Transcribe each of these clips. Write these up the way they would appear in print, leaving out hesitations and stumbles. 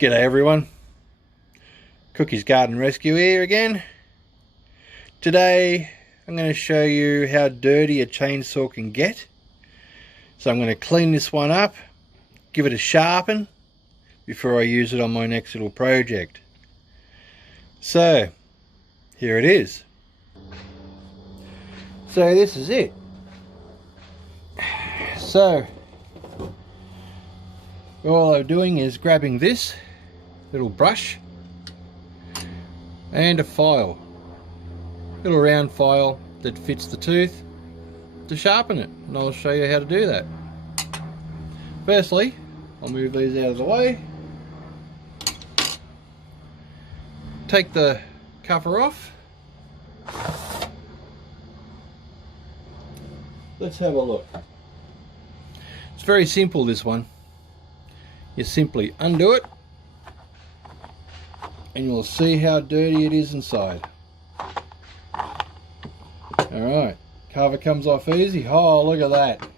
G'day everyone, Cookie's Garden Rescue here again. Today I'm going to show you how dirty a chainsaw can get. So I'm going to clean this one up, give it a sharpen before I use it on my next little project. So here it is. So this is it. So all I'm doing is grabbing this little brush and a file, little round file that fits the tooth to sharpen it, and I'll show you how to do that. Firstly, I'll move these out of the way, take the cover off. Let's have a look. It's very simple, this one. You simply undo it and you'll see how dirty it is inside. Alright, cover comes off easy. Oh, look at that.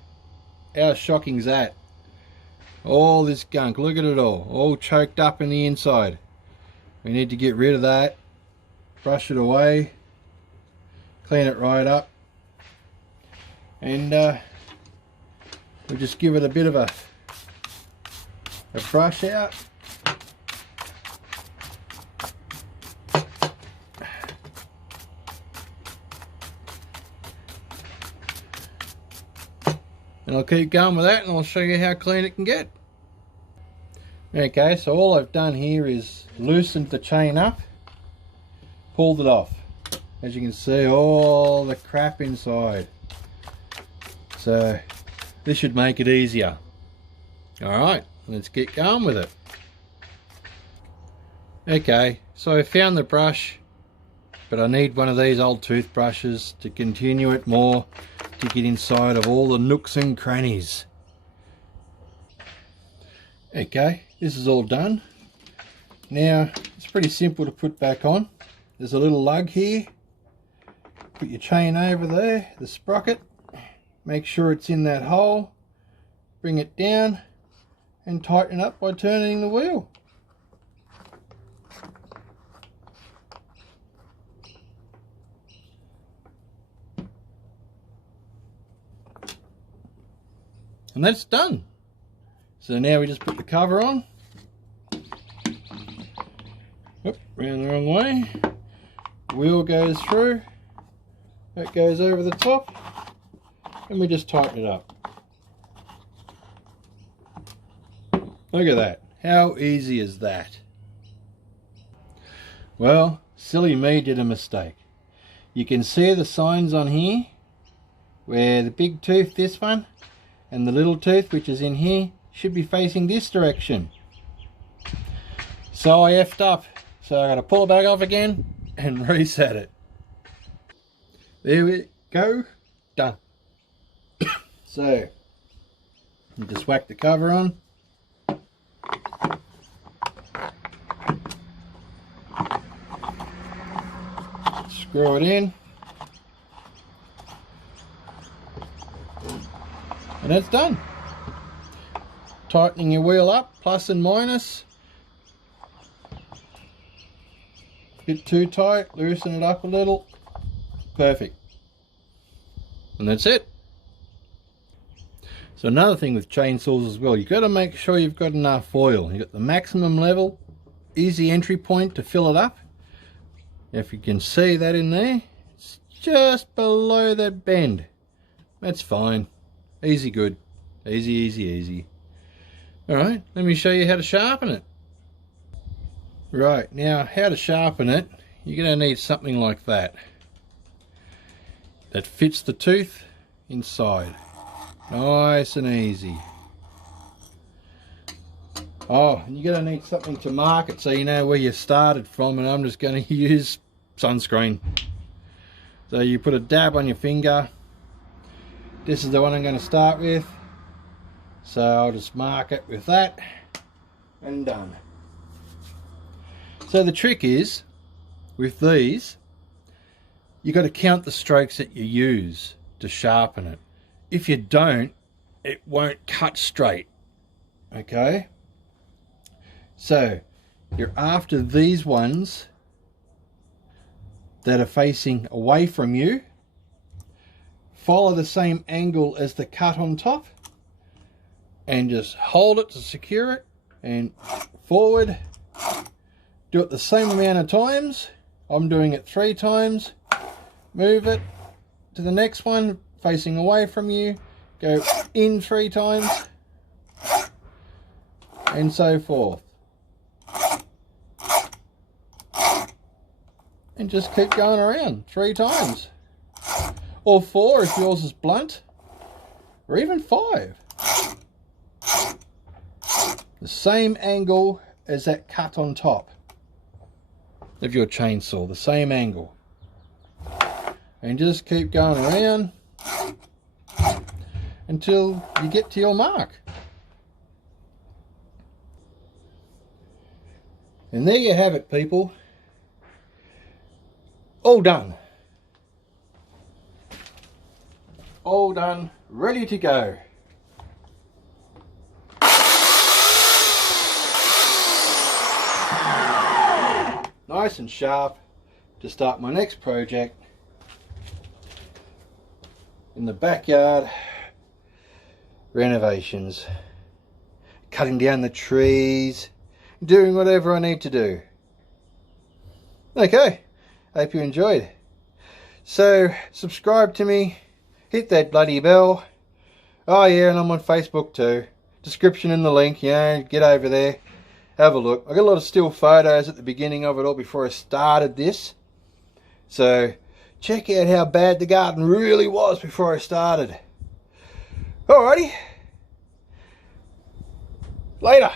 How shocking is that? All this gunk, look at it all choked up in the inside. We need to get rid of that, brush it away, clean it right up, and we'll just give it a bit of a brush out. And I'll keep going with that and I'll show you how clean it can get. Okay, so all I've done here is loosened the chain up, pulled it off. As you can see, all the crap inside. So this should make it easier. Alright, let's get going with it. Okay, so I found the brush, but I need one of these old toothbrushes to continue it more, to get inside of all the nooks and crannies. Okay, this is all done. Now, it's pretty simple to put back on. There's a little lug here. Put your chain over there, the sprocket. Make sure it's in that hole. Bring it down and tighten up by turning the wheel. And that's done. So now we just put the cover on. Oop, round the wrong way. Wheel goes through. That goes over the top. And we just tighten it up. Look at that. How easy is that? Well, silly me did a mistake. You can see the signs on here where the big tooth, this one, and the little tooth, which is in here, should be facing this direction. So I effed up. So I got to pull it back off again and reset it. There we go. Done. So you just whack the cover on. Screw it in. And that's done. Tightening your wheel up, plus and minus. Bit too tight, loosen it up a little. Perfect. And that's it. So another thing with chainsaws as well, you've got to make sure you've got enough oil. You've got the maximum level, easy entry point to fill it up. If you can see that in there, it's just below that bend. That's fine. Easy good. Easy, easy, easy. Alright, let me show you how to sharpen it. Right, now how to sharpen it, you're going to need something like that. That fits the tooth inside. Nice and easy. Oh, you're going to need something to mark it so you know where you started from, and I'm just going to use sunscreen. So you put a dab on your finger. This is the one I'm going to start with. So I'll just mark it with that and done. So the trick is, with these, you've got to count the strokes that you use to sharpen it. If you don't, it won't cut straight. Okay? So you're after these ones that are facing away from you. Follow the same angle as the cut on top and just hold it to secure it and forward. Do it the same amount of times. I'm doing it 3 times. Move it to the next one facing away from you. Go in 3 times and so forth. And just keep going around 3 times. Or 4 if yours is blunt. Or even 5. The same angle as that cut on top of your chainsaw. The same angle. And just keep going around until you get to your mark. And there you have it, people. All done. All done, ready to go. Nice and sharp to start my next project in the backyard renovations. Cutting down the trees, doing whatever I need to do. Okay, hope you enjoyed. So subscribe to me, hit that bloody bell. Oh yeah, and I'm on Facebook too. Description in the link, you know, get over there, have a look. I got a lot of still photos at the beginning of it all before I started this. So check out how bad the garden really was before I started. Alrighty. Later.